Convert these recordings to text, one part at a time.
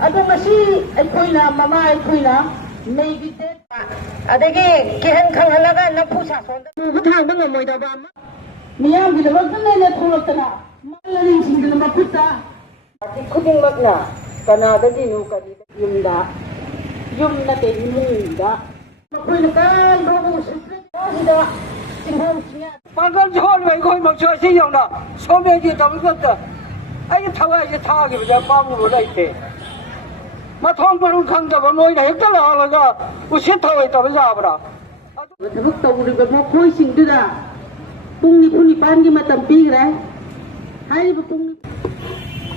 ꯑꯗꯣ ꯉꯁꯤ ꯑꯩꯈꯣꯏꯅ ꯃꯃꯥ ꯑꯩꯈꯣꯏꯅ ꯃꯩꯒꯤ ꯗꯦꯠ ꯑꯗꯒꯤ ꯀꯤꯍꯟ ꯈꯪꯍꯜꯂꯒ ꯅꯝꯐꯨ ꯁꯥꯁꯣꯟꯗ ꯄꯨꯕ ꯊꯥꯡꯕ ꯉꯝꯃꯣꯏꯗꯕ ꯑꯃ ꯃꯤꯌꯥꯝꯒꯤꯗꯃꯛꯇꯅꯦꯅ ꯊꯣꯛꯂꯛꯇꯅ ꯃꯜꯂꯅꯤꯡꯁꯤꯡꯗꯨꯅ ꯃꯈꯨꯠꯇ ꯄꯥꯔꯇꯤ ꯈꯨꯗꯤꯡꯃꯛꯅ ꯀꯅꯥꯗꯒꯤꯅꯣ ꯀꯔꯤꯗ ꯌꯨꯝ ꯅꯠꯇꯦ ꯏꯃꯨꯡꯗ ꯃꯈꯣꯏꯅ ꯀꯔꯝꯕ ꯎꯁꯤꯠꯇ꯭ꯔꯤꯁꯤꯗ ꯆꯤꯡꯍꯣꯡ ꯆꯤꯡꯌꯥ ꯄꯥꯡꯒꯜ ꯁꯣꯟꯕ ꯑꯩꯈꯣꯏꯃꯛꯁꯨ ꯑꯁꯤ ꯌꯧꯅ ꯁꯣꯝꯃꯦꯒꯤ ꯇꯧꯕꯗ ꯑꯩꯒꯤ ꯊꯋꯥꯏꯁꯦ ꯊꯥꯈꯤꯕꯗ ꯄꯥꯝꯃꯨꯕ ꯂꯩꯇꯦ ꯃꯊꯣꯡ ꯃꯔꯝ ꯈꯪꯗꯕ ꯃꯣꯏꯅ ꯍꯦꯛꯇ ꯂꯥꯛꯍꯜꯂꯒ ꯎꯁꯤꯠ ꯊꯑꯣꯏꯗꯕ ꯌꯥꯕ꯭ꯔꯥ ꯊꯕꯛ ꯇꯧꯔꯤꯕ ꯃꯈꯣꯏꯁꯤꯡꯗꯨꯗ ꯄꯨꯡ 24ꯒꯤ ꯃꯇꯝ ꯄꯤꯈ꯭ꯔꯦ ꯍꯥꯏꯔꯤꯕ ꯄꯨꯡ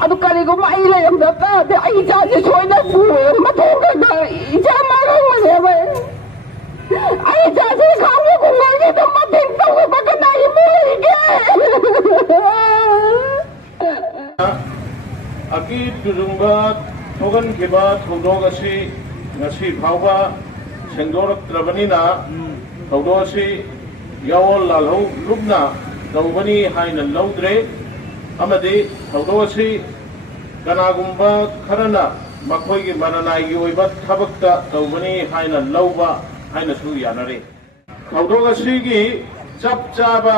ꯑꯗꯨ ꯀꯔꯤꯒꯨꯝꯕ ꯑꯩ ꯂꯩꯔꯝꯗ ꯇꯥꯔꯗꯤ ꯑꯩ ꯏꯆꯥꯁꯦ ꯁꯣꯏꯅ ꯄꯨꯔꯦ ꯃꯊꯣꯡꯗ ꯏꯆꯥ ꯃꯥꯡꯍꯟꯕꯅꯦꯕ ꯑꯩ ꯏꯆꯥꯁꯦ ꯈꯥꯡꯕ ꯀꯨꯡꯒꯜꯒꯤꯗ ꯃꯇꯦꯡ ꯇꯧꯕ ꯀꯅꯥ ꯏꯃꯨꯡꯒꯦ ꯑꯀꯤ ꯇꯨꯖꯨꯡꯕ ꯊꯣꯛꯍꯟꯈꯤꯕ ꯊꯧꯗꯣꯛ ꯑꯁꯤ ꯉꯁꯤ ꯐꯥꯎꯕ ꯁꯦꯡꯗꯣꯔꯛꯇ꯭ꯔꯕꯅꯤꯅ ꯊꯧꯗꯣꯛ ꯑꯁꯤ ꯌꯥꯑꯣꯜ ꯂꯥꯜꯍꯧ ꯂꯨꯞꯅ ꯇꯧꯕꯅꯤ ꯍꯥꯏꯅ ꯂꯧꯗ꯭ꯔꯦ ꯑꯃꯗꯤ ꯊꯧꯗꯣꯛ ꯑꯁꯤ ꯀꯅꯥꯒꯨꯝꯕ ꯈꯔꯅ ꯃꯈꯣꯏꯒꯤ ꯃꯅꯥꯅꯥꯏꯒꯤ ꯑꯣꯏꯕ ꯊꯕꯛꯇ ꯇꯧꯕꯅꯤ ꯍꯥꯏꯅ ꯂꯧꯕ ꯍꯥꯏꯅꯁꯨ ꯌꯥꯅꯔꯦ ꯊꯧꯗꯣꯛ ꯑꯁꯤꯒꯤ ꯆꯞ ꯆꯥꯕ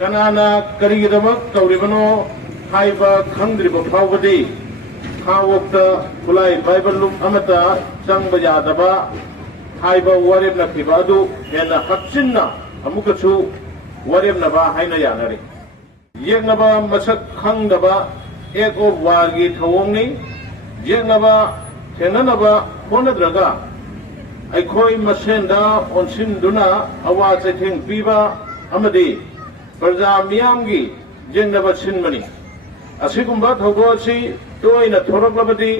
ꯀꯅꯥꯅ ꯀꯔꯤꯒꯤꯗꯃꯛ ꯇꯧꯔꯤꯕꯅꯣ ꯍꯥꯏꯕ ꯈꯪꯗ꯭ꯔꯤꯕ ꯐꯥꯎꯕꯗꯤ ꯈꯥꯡꯋꯣꯛꯇ ꯈꯨꯠꯂꯥꯏ ꯄꯥꯏꯕ ꯂꯨꯞ ꯑꯃꯠꯇ ꯆꯪꯕ ꯌꯥꯗꯕ ꯍꯥꯏꯕ ꯋꯥꯔꯦꯞꯅꯈꯤꯕ ꯑꯗꯨ ꯍꯦꯟꯅ ꯍꯛꯆꯤꯟꯅ ꯑꯃꯨꯛꯀꯁꯨ ꯋꯥꯔꯦꯞꯅꯕ ꯍꯥꯏꯅ ꯌꯥꯅꯔꯤ ꯌꯦꯛꯅꯕ ꯃꯁꯛ ꯈꯪꯗꯕ ꯑꯦꯛ ꯑꯣꯐ ꯋꯥꯔꯒꯤ ꯊꯧꯑꯣꯡꯅꯤ ꯌꯦꯛꯅꯕ ꯊꯦꯡꯅꯅꯕ ꯍꯣꯠꯅꯗ꯭ꯔꯒ ꯑꯩꯈꯣꯏ ꯃꯁꯦꯟꯗ ꯑꯣꯟꯁꯤꯟꯗꯨꯅ ꯑꯋꯥ ꯆꯩꯊꯦꯡ ꯄꯤꯕ ꯑꯃꯗꯤ ꯄ꯭ꯔꯖꯥ ꯃꯤꯌꯥꯝꯒꯤ ꯌꯦꯡꯅꯕ ꯁꯤꯟꯕꯅꯤ ꯑꯁꯤꯒꯨꯝꯕ ꯊꯧꯗꯣꯛ ꯑꯁꯤ ꯇꯣꯏꯅ ꯊꯣꯔꯛꯂꯕꯗꯤ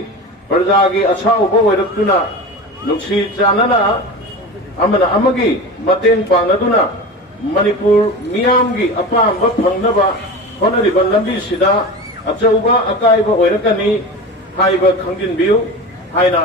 ꯄ꯭ꯔꯖꯥꯒꯤ ꯑꯁꯥꯎꯕ ꯑꯣꯏꯔꯛꯇꯨꯅ ꯅꯨꯡꯁꯤ ꯆꯥꯟꯅꯅ ꯑꯃꯅ ꯑꯃꯒꯤ ꯃꯇꯦꯡ ꯄꯥꯡꯅꯗꯨꯅ ꯃꯅꯤꯄꯨꯔ ꯃꯤꯌꯥꯝꯒꯤ ꯑꯄꯥꯝꯕ ꯐꯪꯅꯕ ꯍꯣꯠꯅꯔꯤꯕ ꯂꯝꯕꯤꯁꯤꯗ ꯑꯆꯧꯕ ꯑꯀꯥꯏꯕ ꯑꯣꯏꯔꯛꯀꯅꯤ ꯍꯥꯏꯕ ꯈꯪꯖꯤꯟꯕꯤꯌꯨ ꯍꯥꯏꯅ